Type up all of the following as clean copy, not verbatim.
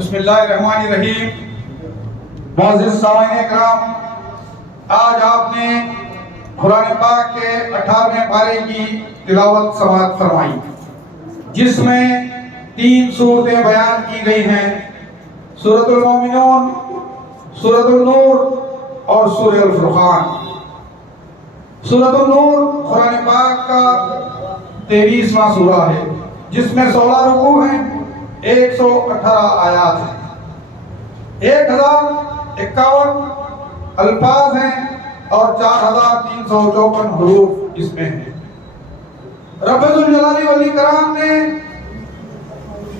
بسم اللہ الرحمن الرحیم۔ معزز سامعین کرام، آج آپ نے قرآن پاک کے 18ویں پارے کی تلاوت سماعت فرمائی، جس میں 3 صورتیں بیان کی گئی ہیں: سورۃ المومنون، سورۃ النور اور سورۃ الفرقان۔ سورۃ النور قرآن پاک کا 23واں سورہ ہے، جس میں 16 رکوع ہیں، 118 آیات ہیں، 1051 الفاظ ہیں اور 4354 حروف اس میں ہیں۔ رب ذوالجلال والاکرام نے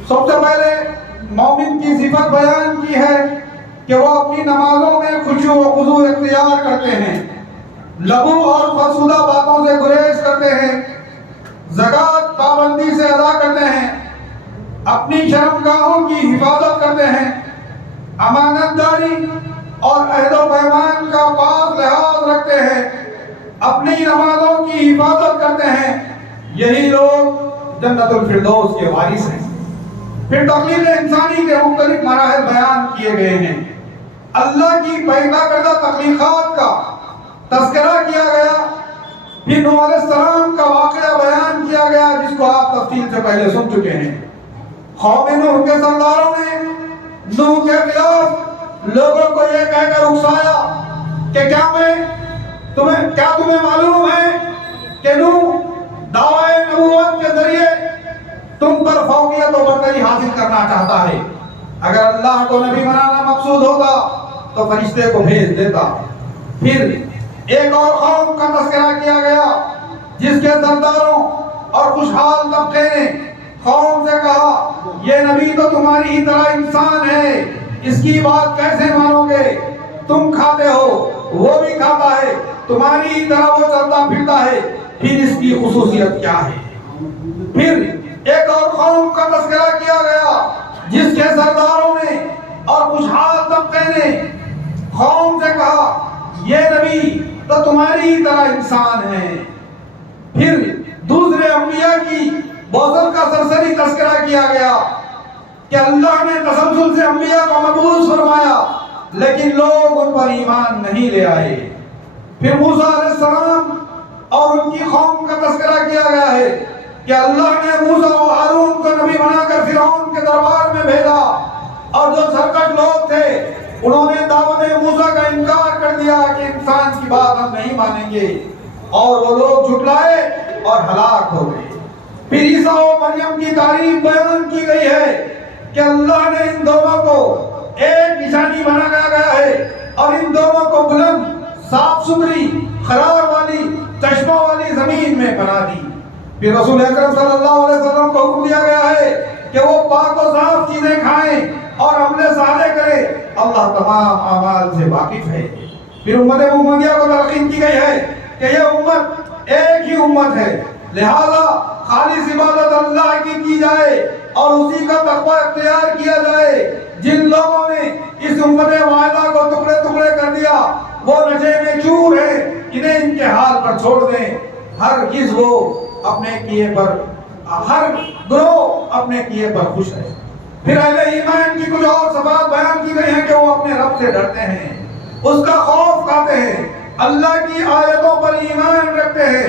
سب سے پہلے مومن کی صفت بیان کی ہے کہ وہ اپنی نمازوں میں خشوع و خضوع اختیار کرتے ہیں، لغو اور فرسودہ باتوں سے گریز کرتے ہیں، زکوٰۃ پابندی سے ادا کرتے ہیں، اپنی شرمگاہوں کی حفاظت کرتے ہیں، امانت داری اور عہد و پیمان کا پاک لحاظ رکھتے ہیں، اپنی نمازوں کی حفاظت کرتے ہیں۔ یہی لوگ جنت الفردوس کے وارث ہیں۔ پھر تخلیق انسانی کے مختلف مراحل بیان کیے گئے ہیں، اللہ کی پیدا کردہ تخلیقات کا تذکرہ کیا گیا، پھر نوح علیہ السلام کا واقعہ بیان کیا گیا، جس کو آپ تفصیل سے پہلے سن چکے ہیں۔ قوم نوح کے سرداروں نے نوح کے خلاف لوگوں کو یہ کہہ کر اکسایا کہ کیا تمہیں معلوم ہے کہ نوح دعوی نبوت کے ذریعے تم پر فوقیت و برتری حاصل کرنا چاہتا ہے۔ اگر اللہ کو نبی بنانا مقصود ہوتا تو فرشتے کو بھیج دیتا۔ پھر ایک اور قوم کا تذکرہ کیا گیا، جس کے سرداروں اور خوشحال طبقے نے قوم سے کہا، یہ نبی تو تمہاری ہی طرح انسان ہے، اس کی بات کیسے مانو گے؟ تم کھاتے ہو، وہ بھی کھاتا ہے، تمہاری ہی طرح وہ چلتا پھرتا ہے، پھر اس کی خصوصیت کیا ہے؟ پھر ایک اور قوم کا تذکرہ کیا گیا، جس کے سرداروں نے اور خوشحال طبقے نے قوم سے کہا، یہ نبی تو تمہاری ہی طرح انسان ہے۔ پھر دوسرے انبیاء کی بوسط کا سرسری تذکرہ کیا گیا کہ اللہ نے تسلسل سے انبیاء کو مبعوث فرمایا، لیکن لوگ ان پر ایمان نہیں لے آئے۔ پھر موسیٰ علیہ السلام اور ان کی قوم کا تذکرہ کیا گیا ہے کہ اللہ نے موسیٰ و ہارون کو نبی بنا کر فرعون کے دربار میں بھیجا، اور جو سرکش لوگ تھے انہوں نے دعوت موسیٰ کا انکار کر دیا کہ انسان کی بات ہم نہیں مانیں گے، اور وہ لوگ جھٹلائے اور ہلاک ہو گئے۔ پھر عیسیٰ و مریم کی تعریف بیان کی گئی ہے کہ اللہ نے ان دونوں کو ایک نشانی بنایا گیا ہے، اور ان دونوں کو بلند، صاف ستھری، قرار والی، چشمہ والی زمین میں بنا دی۔ پھر رسول اکرم صلی اللہ علیہ وسلم کو حکم دیا گیا ہے کہ وہ پاک و صاف چیزیں کھائیں اور عمل صالح کریں، اللہ تمام اعمال سے واقف ہے۔ پھر امت محمدیہ کو تلقین کی گئی ہے کہ یہ امت ایک ہی امت ہے، لہذا خالص عبادت اللہ کی جائے اور اسی کا تقوی اختیار کیا جائے۔ جن لوگوں نے اس امت واحدہ کو ٹکڑے ٹکڑے کر دیا وہ نشے میں چور ہیں، انہیں ان کے حال پر چھوڑ دیں۔ ہرگز وہ اپنے کیے پر، ہر گروہ اپنے کیے پر خوش ہے۔ پھر اہل ایمان کی کچھ اور صفات بیان کی گئی ہیں کہ وہ اپنے رب سے ڈرتے ہیں، اس کا خوف کھاتے ہیں، اللہ کی آیتوں پر ایمان رکھتے ہیں،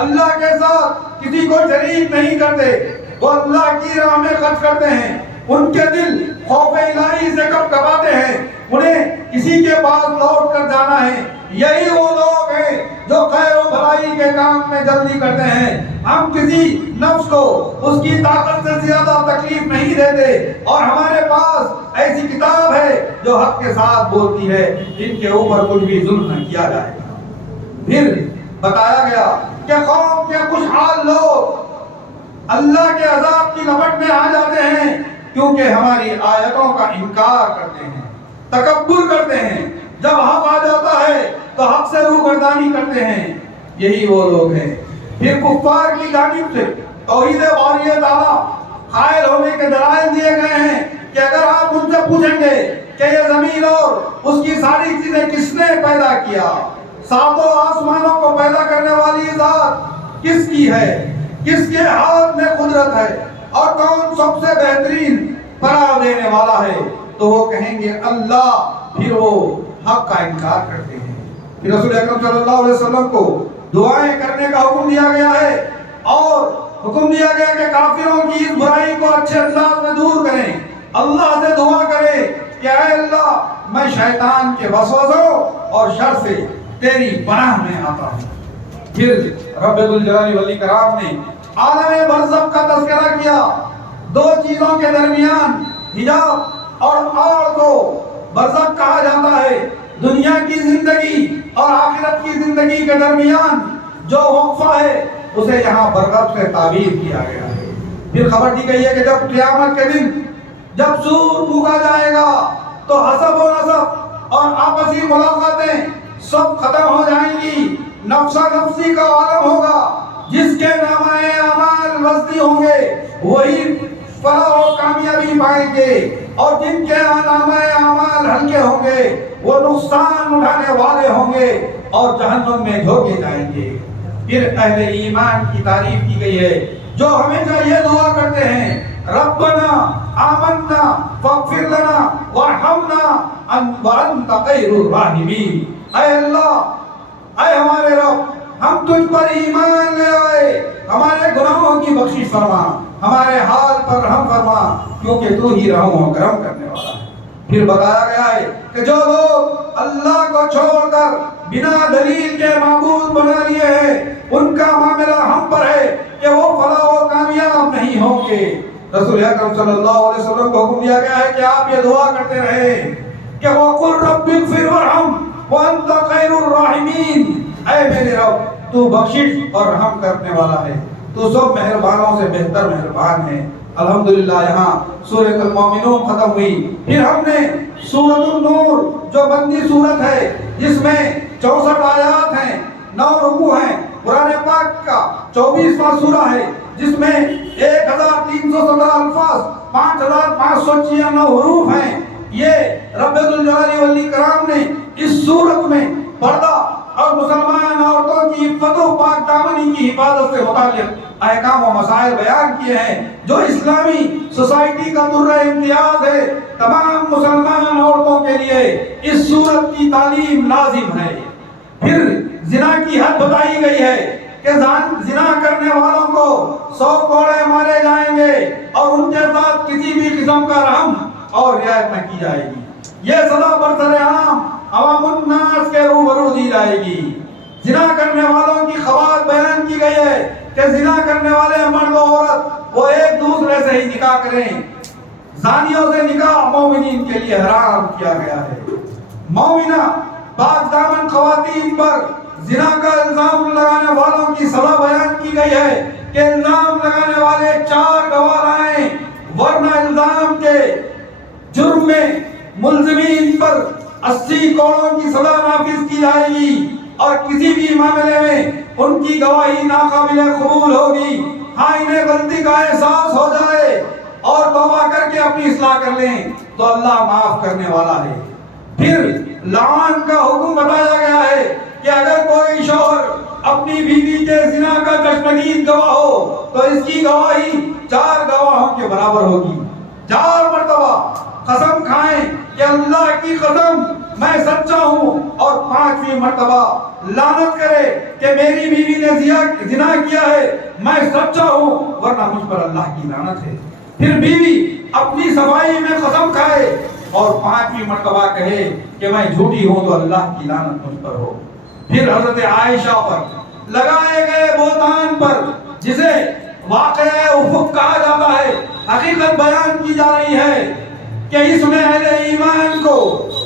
اللہ کے ساتھ کسی کو شریک نہیں کرتے، وہ اللہ کی راہ میں خرچ کرتے ہیں، ان کے دل خوف الہی سے کب کباتے ہیں، انہیں کسی کے پاس لوٹ کر جانا ہے۔ یہی وہ لوگ ہیں جو خیر و بھلائی کے کام میں جلدی کرتے ہیں۔ ہم کسی نفس کو اس کی طاقت سے زیادہ تکلیف نہیں دیتے، اور ہمارے پاس ایسی کتاب ہے جو حق کے ساتھ بولتی ہے، جن کے اوپر کچھ بھی ظلم نہ کیا جائے گا۔ پھر بتایا گیا کہ قوم کے کچھ حال لوگ اللہ کے عذاب کی لپٹ میں آ جاتے ہیں، کیونکہ ہماری آیتوں کا انکار کرتے ہیں، تکبر کرتے ہیں، جب حق آ جاتا ہے تو حق سے روگردانی کرتے ہیں۔ یہی وہ لوگ ہیں۔ پھر کفار کی جانب سے توحید باری تعالیٰ قائل ہونے کے دلائل دیے گئے ہیں کہ اگر آپ ان سے پوچھیں گے کہ یہ زمین اور اس کی ساری چیزیں کس نے پیدا کیا، ساتوں آسمانوں کو پیدا کرنے والی ذات کس کی ہے، کس کے ہاتھ میں قدرت ہے، اور کون سب سے بہترین پناہ دینے والا ہے، تو وہ کہیں گے اللہ، پھر وہ حق کا انکار کرتے ہیں۔ پھر رسول اکرم صلی اللہ علیہ وسلم کو دعائیں کرنے کا حکم دیا گیا ہے، اور حکم دیا گیا کہ کافروں کی اس برائی کو اچھے انداز میں دور کریں، اللہ سے دعا کریں کہ اے اللہ میں شیطان کے وسوسوں اور شر سے تیری پناہ میں آتا ہوں۔ پھر رب ذوالجلال والاکرام نے عالم برزخ کا تذکرہ کیا۔ دو چیزوں کے درمیان حجاب اور آڑ کو برزخ کہا جاتا ہے۔ دنیا کی زندگی اور آخرت کی زندگی کے درمیان جو وقفہ ہے اسے یہاں برزخ سے تعبیر کیا گیا ہے۔ پھر خبر دی گئی ہے کہ جب قیامت کے دن جب سور پھونکا جائے گا تو حسب و نسب اور آپسی ملاقاتیں سب ختم ہو جائیں گی، نفسا نفسی کا عالم ہوگا۔ جس کے نامہ اعمال وزنی ہوں گے وہی فلاح و کامیابی پائیں گے، اور جن کے نامہ اعمال ہلکے ہوں گے وہ نقصان اٹھانے والے ہوں گے اور جہنم میں دھوکے جائیں گے۔ پھر اہل ایمان کی تعریف کی گئی ہے جو ہمیشہ یہ دعا کرتے ہیں ربنا آمنا فاغفر لنا وارحمنا وانت خیر الراحمین۔ اے اللہ، اے ہمارے رب، ہم تجھ پر ایمان لے آئے، ہمارے گناہوں کی بخشش فرما، ہمارے حال پر رحم فرما، کیونکہ تو ہی رحم و کرم کرنے والا ہے۔ پھر بتایا گیا ہے کہ جو لوگ اللہ کو چھوڑ کر بنا دلیل کے معبود بنا لیے ہیں ان کا معاملہ ہم پر ہے کہ وہ فلاح و کامیاب نہیں ہوں گے۔ رسول اکرم صلی اللہ علیہ وسلم کو حکم دیا گیا ہے کہ آپ یہ دعا کرتے رہیں کہ وَقُلْ رَبِّ اغْفِرْ وَارْحَمْ وَأَنْتَ خَيْرُ الرَّاحِمِينَ۔ اے میرے رب، تو بخشش اور رحم کرنے والا ہے، تو سب مہربانوں سے بہتر مہربان ہے۔ الحمدللہ یہاں سورۃ المومنون ختم ہوئی۔ پھر ہم نے سورۃ النور جو بندی سورت ہے جس میں 64 آیات ہیں، 9 رکوع ہیں، قرآن پاک کا 24واں سورہ ہے جس میں 1317 الفاظ، 5596 حروف ہیں۔ یہ رب ذوالجلال والاکرام نے اس سورت میں پردہ اور مسلمان عورتوں کی عفت و پاک دامنی کی حفاظت سے متعلق احکام و مسائل بیان کیے ہیں جو اسلامی سوسائٹی کا درہ امتیاز ہے۔ تمام مسلمان عورتوں کے لیے اس سورت کی تعلیم لازم ہے۔ پھر زنا کی حد بتائی گئی ہے کہ زنا کرنے والوں کو 100 کوڑے مارے جائیں گے اور ان کے ساتھ کسی بھی قسم کا رحم اور رعایت نہ کی جائے گی۔ یہ سزا برسر عام عوام الناس کے روبرو دی جائے گی۔ زنا کرنے والوں کی خبر بیان کی گئی ہے کہ زنا کرنے والے مرد و عورت وہ ایک دوسرے سے ہی نکاح کریں۔ زانیوں سے نکاح مومنین کے لیے حرام کیا گیا ہے۔ مومنہ پاک دامن خواتین پر زنا کا الزام لگانے والوں کی سزا بیان کی گئی ہے کہ الزام لگانے والے 4 گواہ لائیں، ورنہ الزام کے جرم میں ملزمین پر 80 کوڑوں کی سزا نافذ کی جائے گی، اور کسی بھی معاملے میں ان کی گواہی ناقابل قبول ہوگی۔ ہاں انہیں غلطی کا احساس ہو جائے اور توبہ کر کے اپنی اصلاح کر لیں تو اللہ معاف کرنے والا ہے۔ پھر لعان کا حکم بتایا گیا ہے کہ اگر کوئی شوہر اپنی بیوی کے زنا کا چشمدید گواہ ہو تو اس کی گواہی 4 گواہوں کے برابر ہوگی۔ 4 مرتبہ قسم کھائیں کہ اللہ کی قسم میں سچا ہوں، اور 5ویں مرتبہ لعنت کرے کہ میری بیوی نے زنا کیا ہے، میں سچا ہوں ورنہ مجھ پر اللہ کی لعنت ہے۔ پھر بیوی اپنی صفائی میں قسم کھائے اور 5ویں مرتبہ کہے کہ میں جھوٹی ہوں تو اللہ کی لعنت مجھ پر ہو۔ پھر حضرت عائشہ پر لگائے گئے بہتان پر، جسے واقعہ افق کہا جاتا ہے، حقیقت بیان کی جا رہی ہے کہ اس میں اہل ایمان کو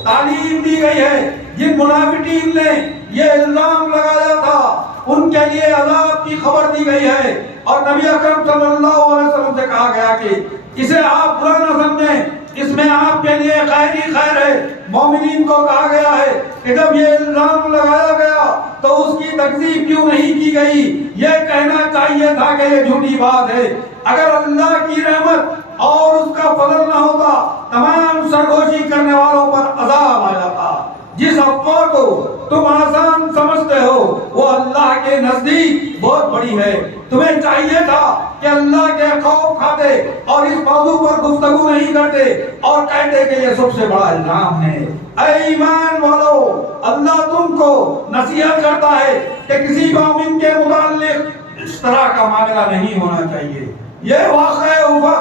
تعلیم دی گئی ہے۔ جن منافقین نے یہ الزام لگایا تھا ان کے لیے عذاب کی خبر دی گئی ہے، اور نبی اکرم صلی اللہ علیہ وسلم سے کہا گیا کہ اسے آپ برا نہ سمجھیں، اس میں آپ کے لیے خیر ہی خیر ہے۔ مومنین کو کہا گیا ہے کہ جب یہ الزام لگایا گیا تو اس کی تکذیب کیوں نہیں کی گئی؟ یہ کہنا چاہیے تھا کہ یہ جھوٹی بات ہے۔ اگر اللہ کی رحمت اور اس کا فضل نہ ہوتا تمام سرگوشی کرنے والوں پر عذاب آ جاتا۔ جس افواہ کو تم آسان سمجھتے ہو وہ اللہ کے نزدیک بہت بڑی ہے۔ تمہیں چاہیے تھا کہ اللہ کے خوف کھاتے اور اس موضوع پر گفتگو نہیں کرتے اور کہتے کہ یہ سب سے بڑا الزام ہے۔ اے ایمان والو، اللہ تم کو نصیحت کرتا ہے کہ کسی مومن کے متعلق اس طرح کا معاملہ نہیں ہونا چاہیے۔ یہ واقعہ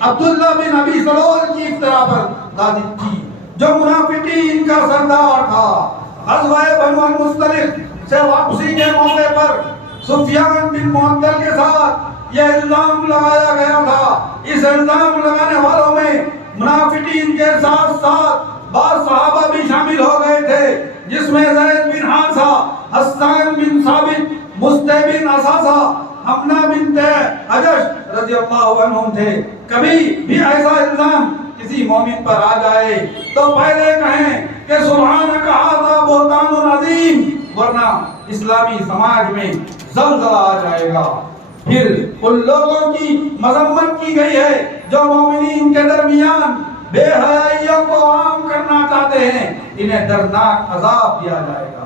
عبداللہ بن ابی سلول کی افطرا پر نازل تھی، جو منافقین کا سردار تھا۔ غزوہ بنو المصطلق سے واپسی کے موقع پر سفیان بن معطل کے ساتھ یہ الزام لگایا گیا تھا۔ اس الزام لگانے والوں میں منافقین کے ساتھ ساتھ بعض صحابہ بھی شامل ہو گئے تھے، جس میں زید بن حارثہ، حسان بن ثابت، مستع بن اساسہ، حمنہ بنت حجش رضی اللہ عنہم تھے۔ کبھی بھی ایسا الزام کسی مومن پر آ جائے تو پہلے کہیں کہ سبحانک ھذا بہتان عظیم، ورنہ اسلامی سماج میں زلزلہ آ جائے گا۔ پھر ان لوگوں کی مذمت کی گئی ہے جو مومنین کے درمیان بے حیائیوں کو عام کرنا چاہتے ہیں، انہیں دردناک عذاب دیا جائے گا۔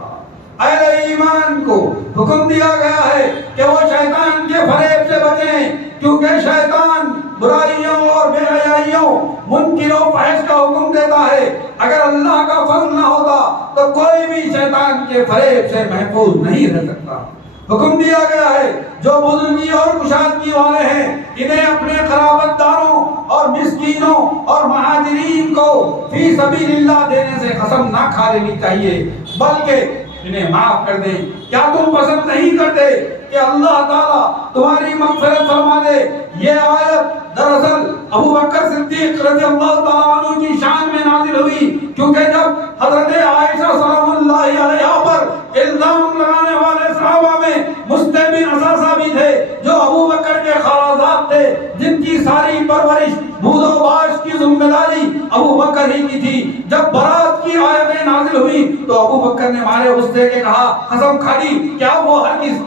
اہل ایمان کو حکم دیا گیا ہے کہ وہ شیطان کے فریب سے بچیں، کیونکہ شیطان برائیوں اور بے حیائیوں، منکر و فحش کا حکم دیتا ہے۔ اگر اللہ کا فضل نہ ہوتا تو کوئی بھی شیطان کے فریب سے محفوظ نہیں رہ سکتا۔ حکم دیا گیا ہے جو بزرگی اور کشادگی والے ہیں، انہیں اپنے قرابت داروں اور مسکینوں اور مہاجرین کو فی سبیل اللہ دینے سے قسم نہ کھا لینی چاہیے، بلکہ انہیں معاف کر دیں۔ کیا تم پسند نہیں کرتے کہ اللہ تعالیٰ تمہاری مغفرت فرما دے؟ یہ آیت دراصل ابو بکر صدیق رضی اللہ تعالیٰ عنہ کی شان میں نازل ہوئی، کیونکہ جب حضرت عائشہ سلام اللہ علیہا پر الزام لگانے والے صحابہ میں مستع بن اساسہ بھی تھے، جو ابو بکر کے خالازاد تھے، جن کی ساری پرورش بود و باش کی ذمہ داری ابو بکر ہی کی تھی۔ جب برات کی آیتیں نازل ہوئی تو ابو بکر نے مارے غصے کے کہا، قسم کھا لی کیا وہ ہرگز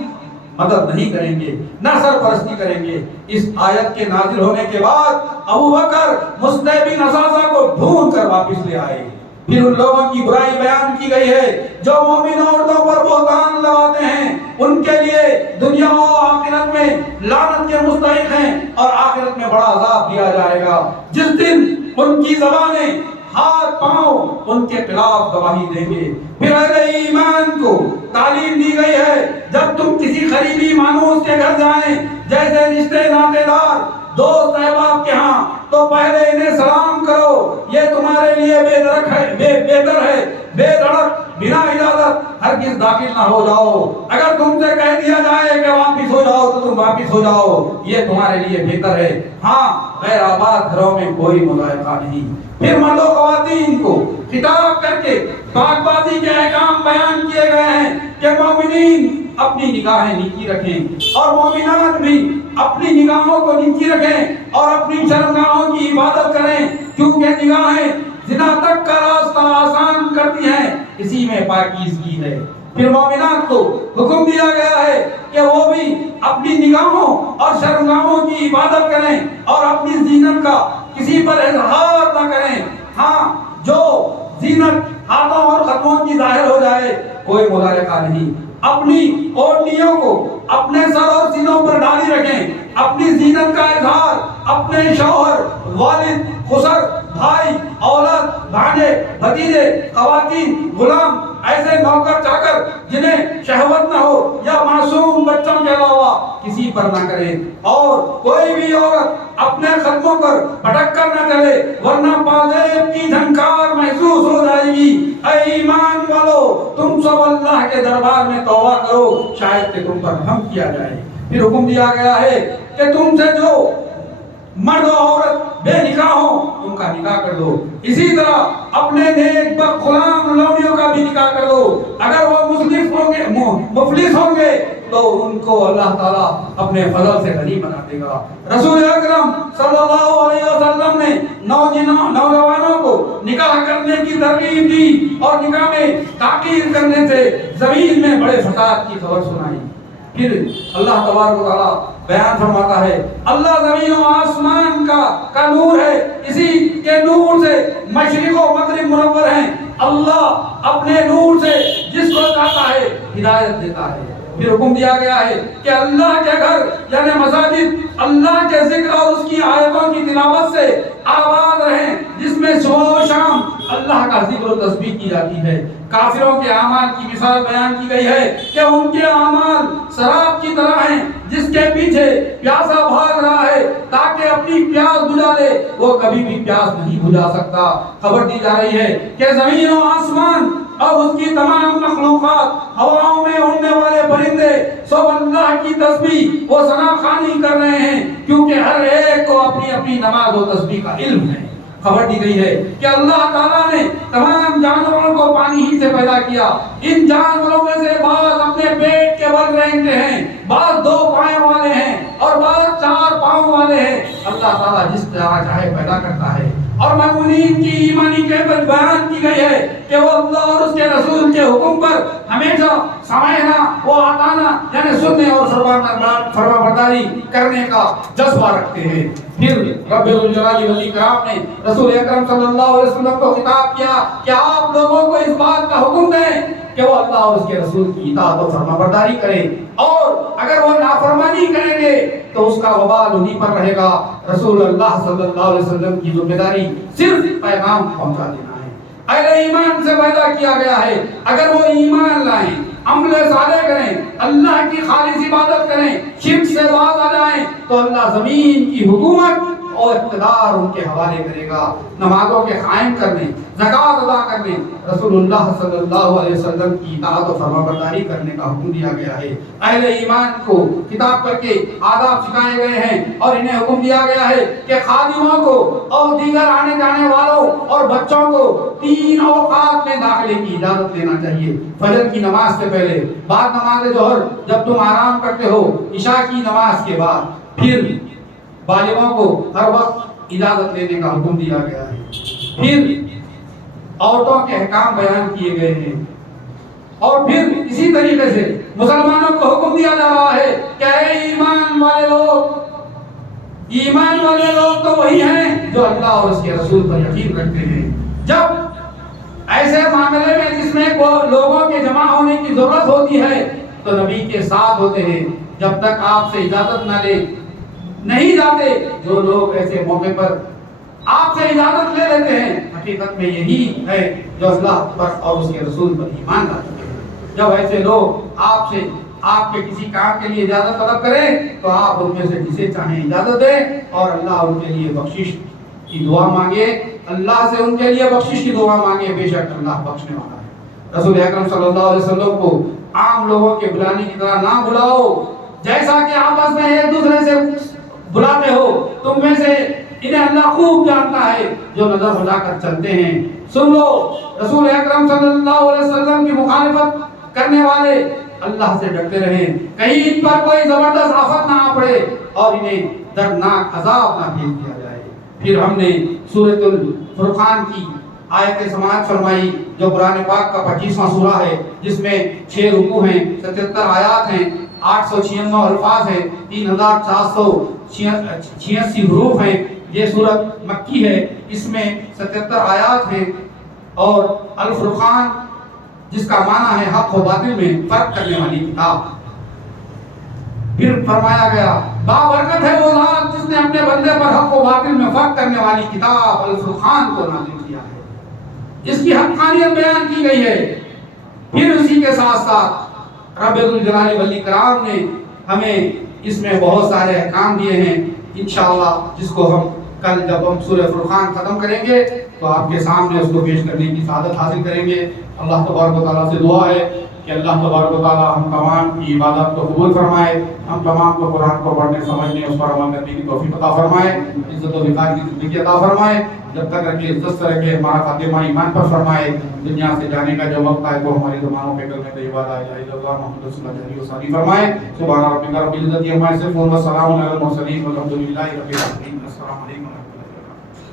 مدد نہیں کریں گے، نہ سرپرستی کریں گے۔ اس آیت کے نازل ہونے کے بعد ابو بکر مستع بن اساسہ کو ڈھونڈ کر واپس لے آئے۔ پھر ان لوگوں کی برائی بیان کی گئی ہے جو مومن عورتوں پر بہتان لگاتے ہیں، ان کے لیے دنیا و آخرت میں لعنت کے مستحق ہیں، اور آخرت میں بڑا عذاب دیا جائے گا، جس دن ان کی زبانیں، ہاتھ پاؤں ان کے خلاف گواہی دیں گے۔ پھر اہل ایمان کو تعلیم دی گئی ہے جب تم کسی قریبی مانوس کے گھر جائیں، جیسے رشتے ناتے دار، دوست احباب کے ہاں، تو پہلے انہیں سلام کرو، یہ تمہارے لیے بہتر ہے۔ بے دھڑک بنا اجازت ہرگز داخل نہ ہو جاؤ۔ اگر تم سے کہہ دیا جائے کہ واپس ہو جاؤ تو تم واپس ہو جاؤ، یہ تمہارے لیے بہتر ہے۔ ہاں، غیر آباد گھروں میں کوئی مضائقہ نہیں۔ پھر مرد و خواتین کو خطاب کر کے پاک بازی کے احکام بیان کیے گئے ہیں کہ مومنین اپنی نگاہیں نیچی رکھیں اور مومنات بھی اپنی نگاہوں کو نیچی رکھیں اور اپنی شرمگاہوں کی حفاظت کریں، کیونکہ نگاہیں زنا تک کا راستہ آسان کرتی ہیں، اسی میں پاکیزگی ہے۔ پھر مومنات کو حکم دیا گیا ہے کہ وہ بھی اپنی نگاہوں اور شرمگاہوں کی حفاظت کریں اور اپنی زینت کا کسی پر اظہار نہ کریں۔ ہاں، جو زینت ہاتھوں اور قدموں کی ظاہر ہو جائے کوئی مضائقہ نہیں۔ اپنی اوڑنیوں کو اپنے سر اور سینوں پر ڈالی رکھیں۔ اپنی زینت کا اظہار اپنے شوہر، والد، خسر، بھائی، اولاد، بھانجے، بھتیجے، خواتین، غلام، ایسے نوکر چاکر جنہیں شہوت نہ ہو، یا معصوم بچوں کے علاوہ کسی پر نہ کریں، اور کوئی بھی عورت اپنے قدموں پر پھٹک کر نہ چلے، ورنہ پازیب کی جھنکار محسوس ہو جائے گی۔ اے ایمان والو، تم سب اللہ کے دربار میں توبہ کرو، شاید کہ تم پر رحم کیا جائے۔ پھر حکم دیا گیا ہے کہ تم سے جو مرد و عورت بے نکاح ہوں ان کا نکاح کر دو، اسی طرح اپنے نیک بخت غلام لونڈیوں کا بھی نکاح کر دو۔ اگر وہ مفلس ہوں گے تو ان کو اللہ تعالیٰ اپنے فضل سے غنی بنا دے گا۔ رسول اکرم صلی اللہ علیہ وسلم نے نوجوانوں کو نکاح کرنے کی ترغیب دی اور نکاح میں تاخیر کرنے سے زمین میں بڑے فساد کی خبر سنائی۔ پھر اللہ تبارک و تعالیٰ بیان فرماتا ہے، اللہ زمین و آسمان کا نور ہے، اسی کے نور سے مشرق و مغرب منور ہیں۔ اللہ اپنے نور سے جس کو چاہتا ہے ہدایت دیتا ہے، پھر حکم دیا گیا ہے کہ اللہ کے گھر یعنی مساجد اللہ کے ذکر اور اس کی آیتوں کی تلاوت سے آباد رہیں، جس میں صبح و شام اللہ کا ذکر و تسبیح کی جاتی ہے۔ کافروں کے اعمال کی مثال بیان کی گئی ہے کہ ان کے اعمال شراب کی طرح ہیں جس کے پیچھے پیاسا بھاگ رہا ہے تاکہ اپنی پیاس بجھا لے، وہ کبھی بھی پیاس نہیں بجھا سکتا۔ خبر دی جا رہی ہے کہ زمین و آسمان اور اس کی تمام مخلوقات، ہواؤں میں اڑنے والے پرندے سب اللہ کی تسبیح و ثنا خوانی کر رہے ہیں، کیونکہ ہر ایک کو اپنی اپنی نماز و تسبیح کا علم ہے۔ خبر دی گئی ہے کہ اللہ تعالیٰ نے تمام جانوروں کو پانی ہی سے پیدا کیا۔ ان جانوروں میں سے بعض اپنے پیٹ کے بل رینگتے ہیں، بعض 2 پاؤں والے ہیں اور بعض 4 پاؤں والے ہیں۔ اللہ تعالیٰ جس طرح چاہے پیدا کرتا ہے۔ اور مومنین کی ایمانی کیفیت بیان کی گئی ہے کہ وہ اللہ اور اس کے رسول کے حکم پر ہمیشہ سمعنا و اطعنا یعنی سننے اور فرما برداری کرنے کا جذبہ رکھتے ہیں۔ پھر رب الجلال والاکرام نے رسول اکرم صلی اللہ علیہ وسلم کو خطاب کیا کہ آپ لوگوں کو اس بات کا حکم دیں کہ وہ اللہ اور اس کے رسول کی اطاعت و فرما برداری کریں، اور اگر وہ نافرمانی کریں گے تو اس کا وبال انہیں پر رہے گا۔ رسول اللہ صلی اللہ علیہ وسلم کی ذمہ داری صرف پیغام پہنچا دینا ہے۔ اہل ایمان سے پیدا کیا گیا ہے، اگر وہ ایمان لائیں، عمل صالح کریں، اللہ کی خالص عبادت کریں، شرک سے باز آ جائیں، تو اللہ زمین کی حکومت اور اقتدار ان کے حوالے کرے گا۔ نمازوں کے قائم کرنے، زکوٰۃ ادا کرنے، رسول اللہ صلی اللہ علیہ وسلم کی اطاعت و فرما برداری کرنے کا حکم دیا گیا ہے۔ اہل ایمان کو خطاب کر کے آداب سکھائے گئے ہیں اور انہیں حکم دیا گیا ہے کہ خادموں کو اور دیگر آنے جانے والوں اور بچوں کو 3 اوقات میں داخلے کی اجازت لینا چاہیے۔ فجر کی نماز سے پہلے، بعد نماز ظہر جب تم آرام کرتے ہو، عشاء کی نماز کے بعد، پھر بالغوں کو ہر وقت اجازت لینے کا حکم دیا گیا ہے۔ پھر عورتوں کے احکام بیان کیے گئے ہیں، اور پھر اسی طریقے سے مسلمانوں کو حکم دیا جا رہا ہے کہ اے ایمان والے لوگ تو وہی ہیں جو اللہ اور اس کے رسول پر یقین رکھتے ہیں۔ جب ایسے معاملے میں جس میں لوگوں کے جمع ہونے کی ضرورت ہوتی ہے تو نبی کے ساتھ ہوتے ہیں، جب تک آپ سے اجازت نہ لے نہیں جاتے۔ جو لوگ ایسے موقع پر آپ سے اجازت لے لیتے ہیں، حقیقت میں یہی ہے جو اللہ پر اور اس کے رسول پر ایمان لاتے ہیں۔ جب ایسے لوگ آپ سے آپ کے کسی کام کے لیے اجازت طلب کریں تو آپ ان میں سے جسے چاہیں اجازت دیں اور اللہ ان کے لیے بخشش کی دعا مانگے، اللہ سے ان کے لیے بخشش کی دعا مانگے، بے شک اللہ بخشنے والا ہے۔ رسول اکرم صلی اللہ علیہ وسلم کو عام لوگوں کے بلانے کی طرح نہ بلاؤ، جیسا کہ آپس میں ایک دوسرے سے بلاتے ہو، تم میں سے انہیں اللہ خوب جانتا ہے جو نظر ہٹا کر چلتے ہیں۔ سن لو، رسول اکرم صلی اللہ علیہ وسلم کی مخالفت کرنے والے اللہ سے ڈرتے رہیں، کہیں ان پر کوئی زبردست آفت نہ آ پڑے اور انہیں دردناک عذاب نہ بھیج دیا جائے۔ پھر ہم نے سورۃ الفرقان کی آیت سماعت فرمائی جو قرآن پاک کا 25واں سورہ ہے، جس میں 6 رکوع ہیں، 77 آیات ہیں، 896 الفاظ ہیں، 3486 حروف ہیں۔ یہ سورت مکی ہے، اس میں 77 آیات ہیں، اور الفرقان جس کا معنی ہے حق و باطل میں فرق کرنے والی کتاب۔ پھر فرمایا گیا بابرکت ہے وہ ذات جس نے اپنے بندے پر حق و باطل میں فرق کرنے والی کتاب الفرقان کو نازل کیا ہے، اس کی حقانیت بیان کی گئی ہے۔ پھر اسی کے ساتھ ساتھ رب الجلال والاکرام نے ہمیں اس میں بہت سارے احکام دیے ہیں، انشاءاللہ جس کو ہم کل جب ہم سورہ فرقان ختم کریں گے تو آپ کے سامنے اس کو پیش کرنے کی سعادت حاصل کریں گے۔ اللہ تبارک و تعالیٰ سے دعا ہے کہ اللہ تبارک و تعالیٰ ہم تمام کی عبادت کو قبول فرمائے، ہم تمام کو قرآن کو پڑھنے سمجھنے اس پر عمل کرنے کی توفیق عطا فرمائے، عزت و وقار کی زندگی عطا فرمائے، جب تک رکھے عزت سے رکھے، ہمارا خاتمہ ایمان پر فرمائے، دنیا سے جانے کا جو وقت آئے وہ ہماری زبانوں پہ کلمہ طیبہ لا الہ الا اللہ محمد رسول اللہ علیہ وسلم فرمائے۔ سبحان ربک رب العزت عما یصفون وسلام علی المرسلین والحمد للہ رب العالمین۔ السلام علیکم۔